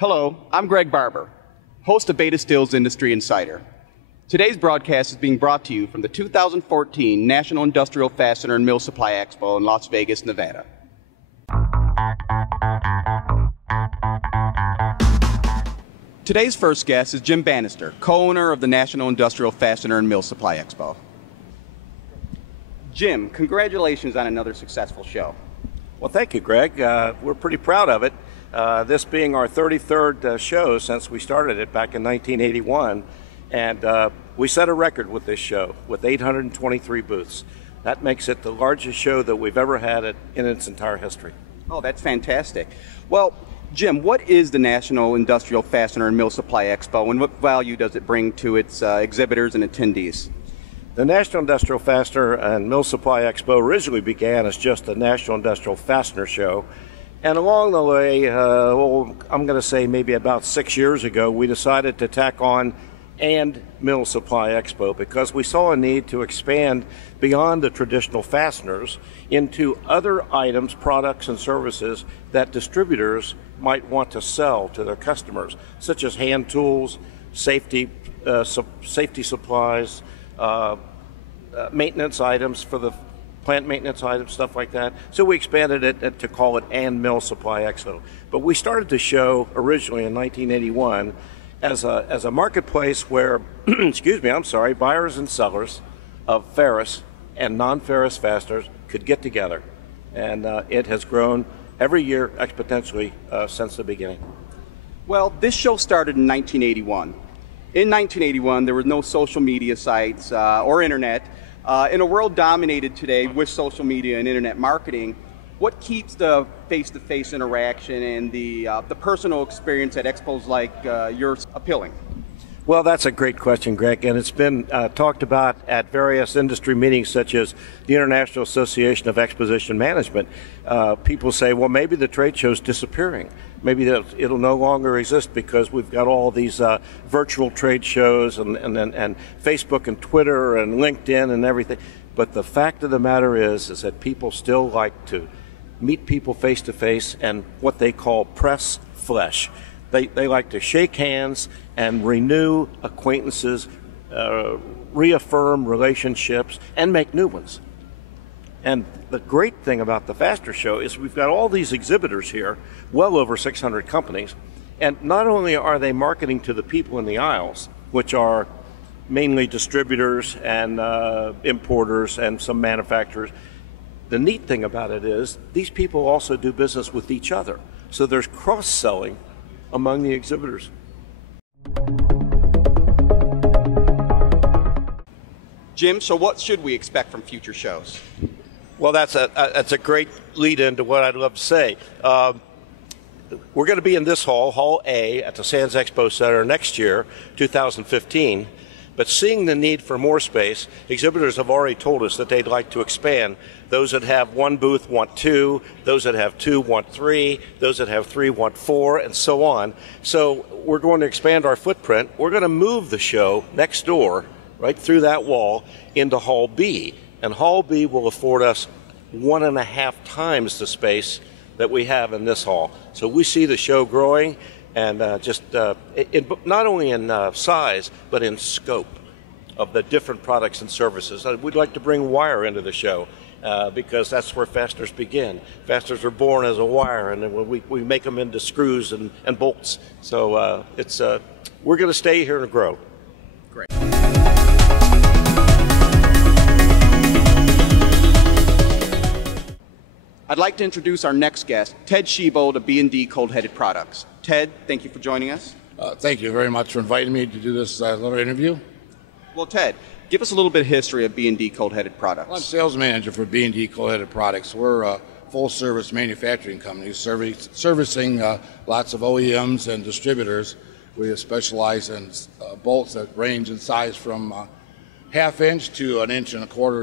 Hello, I'm Greg Barber, host of Beta Still's Industry Insider. Today's broadcast is being brought to you from the 2014 National Industrial Fastener and Mill Supply Expo in Las Vegas, Nevada. Today's first guest is Jim Bannister, co-owner of the National Industrial Fastener and Mill Supply Expo. Jim, congratulations on another successful show. Well, thank you, Greg. We're pretty proud of it. This being our 33rd show since we started it back in 1981. And we set a record with this show with 823 booths. That makes it the largest show that we've ever had in its entire history. Oh, that's fantastic. Well, Jim, what is the National Industrial Fastener and Mill Supply Expo, and what value does it bring to its exhibitors and attendees? The National Industrial Fastener and Mill Supply Expo originally began as just the National Industrial Fastener Show. And along the way, I'm going to say maybe about 6 years ago, we decided to tack on and Mill Supply Expo because we saw a need to expand beyond the traditional fasteners into other items, products, and services that distributors might want to sell to their customers, such as hand tools, safety supplies, maintenance items for the plant maintenance items, stuff like that. So we expanded it to call it and Mill Supply Expo. But we started the show originally in 1981 as a marketplace where, buyers and sellers of ferrous and non-ferrous fasteners could get together. And it has grown every year exponentially since the beginning. Well, this show started in 1981. In 1981, there were no social media sites or internet. In a world dominated today with social media and internet marketing, what keeps the face-to-face interaction and the personal experience at expos like yours appealing? Well, that's a great question, Greg, and it's been talked about at various industry meetings such as the International Association of Exposition Management. People say, well, maybe the trade show's disappearing. Maybe it'll no longer exist because we've got all these virtual trade shows and Facebook and Twitter and LinkedIn and everything. But the fact of the matter is that people still like to meet people face to face and what they call press flesh. They like to shake hands and renew acquaintances, reaffirm relationships, and make new ones. And the great thing about the Fastener Show is we've got all these exhibitors here, well over 600 companies, and not only are they marketing to the people in the aisles, which are mainly distributors and importers and some manufacturers. The neat thing about it is these people also do business with each other. So there's cross-selling among the exhibitors. Jim, so what should we expect from future shows? Well, that's a great lead into what I'd love to say. We're going to be in this hall, Hall A, at the Sands Expo Center next year, 2015. But seeing the need for more space, exhibitors have already told us that they'd like to expand. Those that have one booth want two, those that have two want three, those that have three want four, and so on. So we're going to expand our footprint. We're going to move the show next door, right through that wall, into Hall B. And Hall B will afford us 1.5 times the space that we have in this hall. So we see the show growing, and not only in size, but in scope of the different products and services. We'd like to bring wire into the show because that's where fasteners begin. Fasteners are born as a wire, and then we make them into screws and bolts. So we're going to stay here and grow. Great. I'd like to introduce our next guest, Ted Shibo to B&D Cold-Headed Products. Ted, thank you for joining us. Thank you very much for inviting me to do this little interview. Well, Ted, give us a little bit of history of B&D Cold-Headed Products. Well, I'm sales manager for B&D Cold-Headed Products. We're a full-service manufacturing company servicing lots of OEMs and distributors. We specialize in bolts that range in size from 1/2 inch to 1 1/4 inch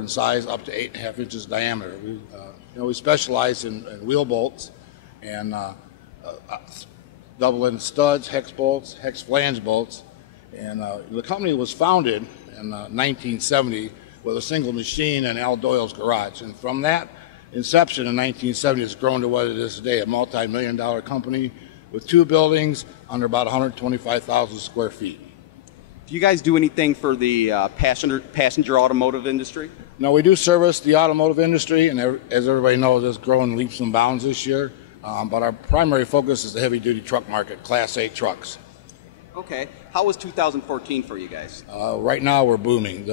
in size up to 8.5 inches diameter. We specialize in wheel bolts and double-ended studs, hex bolts, hex flange bolts. And the company was founded in 1970 with a single machine in Al Doyle's garage. And from that inception in 1970, it's grown to what it is today, a multi-million-dollar company with 2 buildings under about 125,000 square feet. Do you guys do anything for the passenger automotive industry? No, we do service the automotive industry, and as everybody knows, it's growing leaps and bounds this year. But our primary focus is the heavy-duty truck market, Class 8 trucks. Okay. How was 2014 for you guys? Right now, we're booming.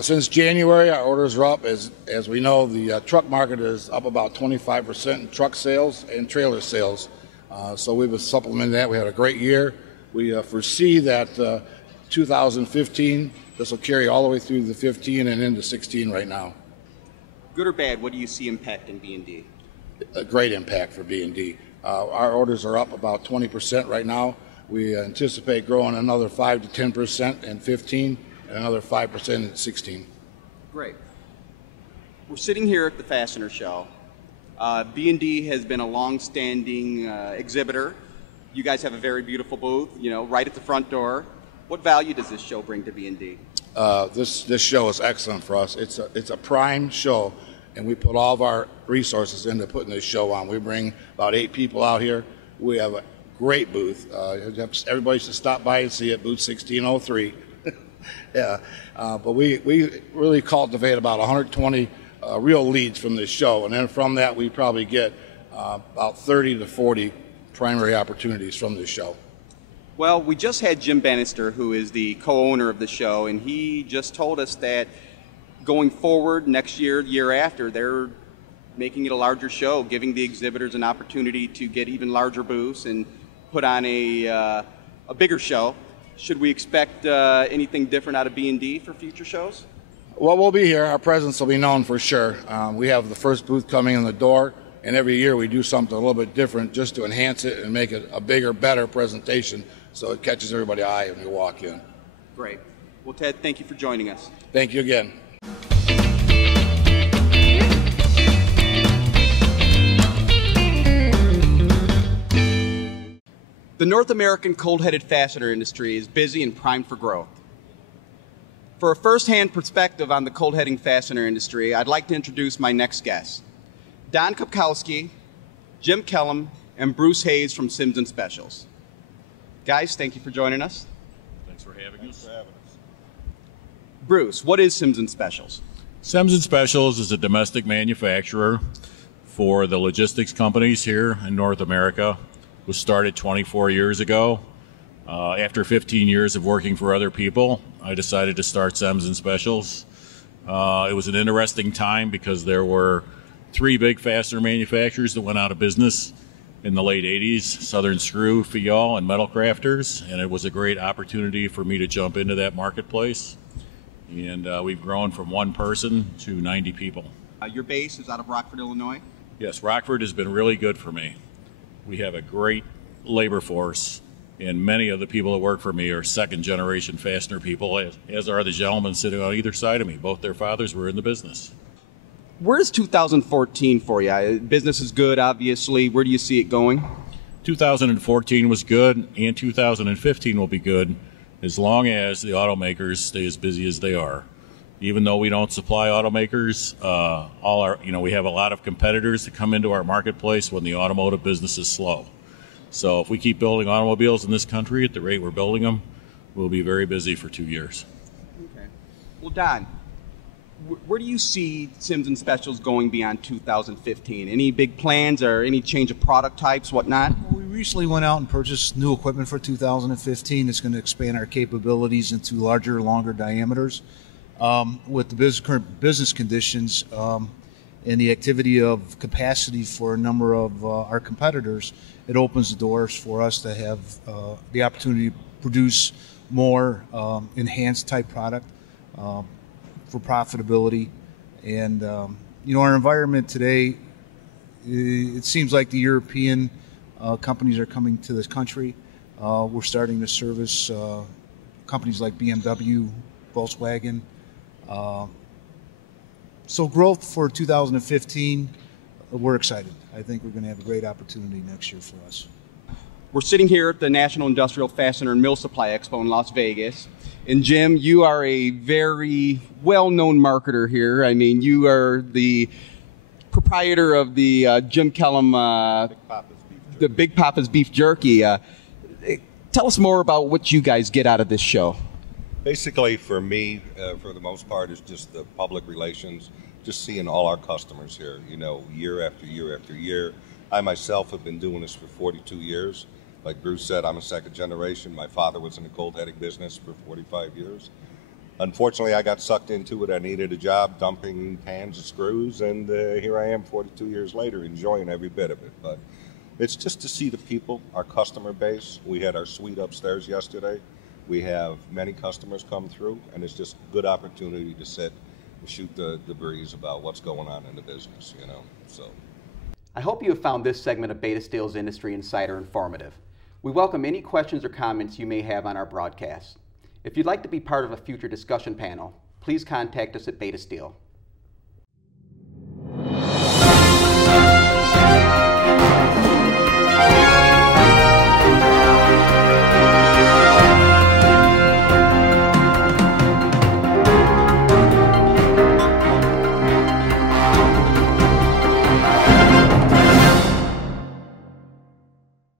Since January, our orders are up. As we know, the truck market is up about 25% in truck sales and trailer sales. So we've supplemented that. We had a great year. We foresee that 2015, this will carry all the way through the 15 and into 16 right now. Good or bad, what do you see impacting B&D? A great impact for B&D. Our orders are up about 20% right now. We anticipate growing another 5 to 10% in 15 and another 5% in 16. Great. We're sitting here at the Fastener Show. B&D has been a long-standing exhibitor. You guys have a very beautiful booth, right at the front door. What value does this show bring to B&D? This show is excellent for us. It's a prime show, and we put all of our resources into putting this show on. We bring about 8 people out here. We have a great booth. Everybody should stop by and see it, booth 1603. Yeah, but we really cultivate about 120 real leads from this show, and then from that we probably get about 30 to 40 primary opportunities from this show. Well, we just had Jim Bannister, who is the co-owner of the show, and he just told us that going forward next year, the year after, they're making it a larger show, giving the exhibitors an opportunity to get even larger booths and put on a bigger show. Should we expect anything different out of B&D for future shows? Well, we'll be here. Our presence will be known for sure. We have the first booth coming in the door, and every year we do something a little bit different just to enhance it and make it a bigger, better presentation so it catches everybody's eye when you walk in. Great. Well, Ted, thank you for joining us. Thank you again. The North American cold-headed fastener industry is busy and primed for growth. For a first-hand perspective on the cold-heading fastener industry, I'd like to introduce my next guests, Don Kopkowski, Jim Kellum, and Bruce Hayes from Sims & Specials. Guys, thank you for joining us. Thanks for having us. Bruce, what is Sims & Specials? Sims & Specials is a domestic manufacturer for the logistics companies here in North America. It was started 24 years ago. After 15 years of working for other people, I decided to start Sims & Specials. It was an interesting time because there were 3 big fastener manufacturers that went out of business in the late 80s, Southern Screw, Fial, and Metal Crafters, and it was a great opportunity for me to jump into that marketplace. And we've grown from 1 person to 90 people. Your base is out of Rockford, Illinois? Yes, Rockford has been really good for me. We have a great labor force, and many of the people that work for me are second-generation fastener people, as are the gentlemen sitting on either side of me. Both their fathers were in the business. Where's 2014 for you? Business is good, obviously. Where do you see it going? 2014 was good, and 2015 will be good as long as the automakers stay as busy as they are. Even though we don't supply automakers, we have a lot of competitors that come into our marketplace when the automotive business is slow. So if we keep building automobiles in this country at the rate we're building them, we'll be very busy for 2 years. Okay. Well, Don, where do you see Sims & Specials going beyond 2015? Any big plans or any change of product types, whatnot? We recently went out and purchased new equipment for 2015. It's going to expand our capabilities into larger, longer diameters. With the current business conditions and the activity of capacity for a number of our competitors, it opens the doors for us to have the opportunity to produce more enhanced type product for profitability. And our environment today, it seems like the European companies are coming to this country. We're starting to service companies like BMW, Volkswagen. So growth for 2015, we're excited. I think we're going to have a great opportunity next year for us. We're sitting here at the National Industrial Fastener and Mill Supply Expo in Las Vegas. And Jim, you are a very well-known marketer here. I mean, you are the proprietor of the Jim Kellum the Big Papa's beef jerky. Tell us more about what you guys get out of this show. Basically, for me, for the most part, is just the public relations, just seeing all our customers here, year after year after year. I myself have been doing this for 42 years. Like Bruce said, I'm a second generation. My father was in the cold heading business for 45 years. Unfortunately, I got sucked into it. I needed a job dumping pans and screws, and here I am 42 years later enjoying every bit of it. But it's just to see the people, our customer base. We had our suite upstairs yesterday. We have many customers come through, and it's just a good opportunity to sit and shoot the breeze about what's going on in the business, So. I hope you have found this segment of Beta Steel's Industry Insider informative. We welcome any questions or comments you may have on our broadcast. If you'd like to be part of a future discussion panel, please contact us at Beta Steel.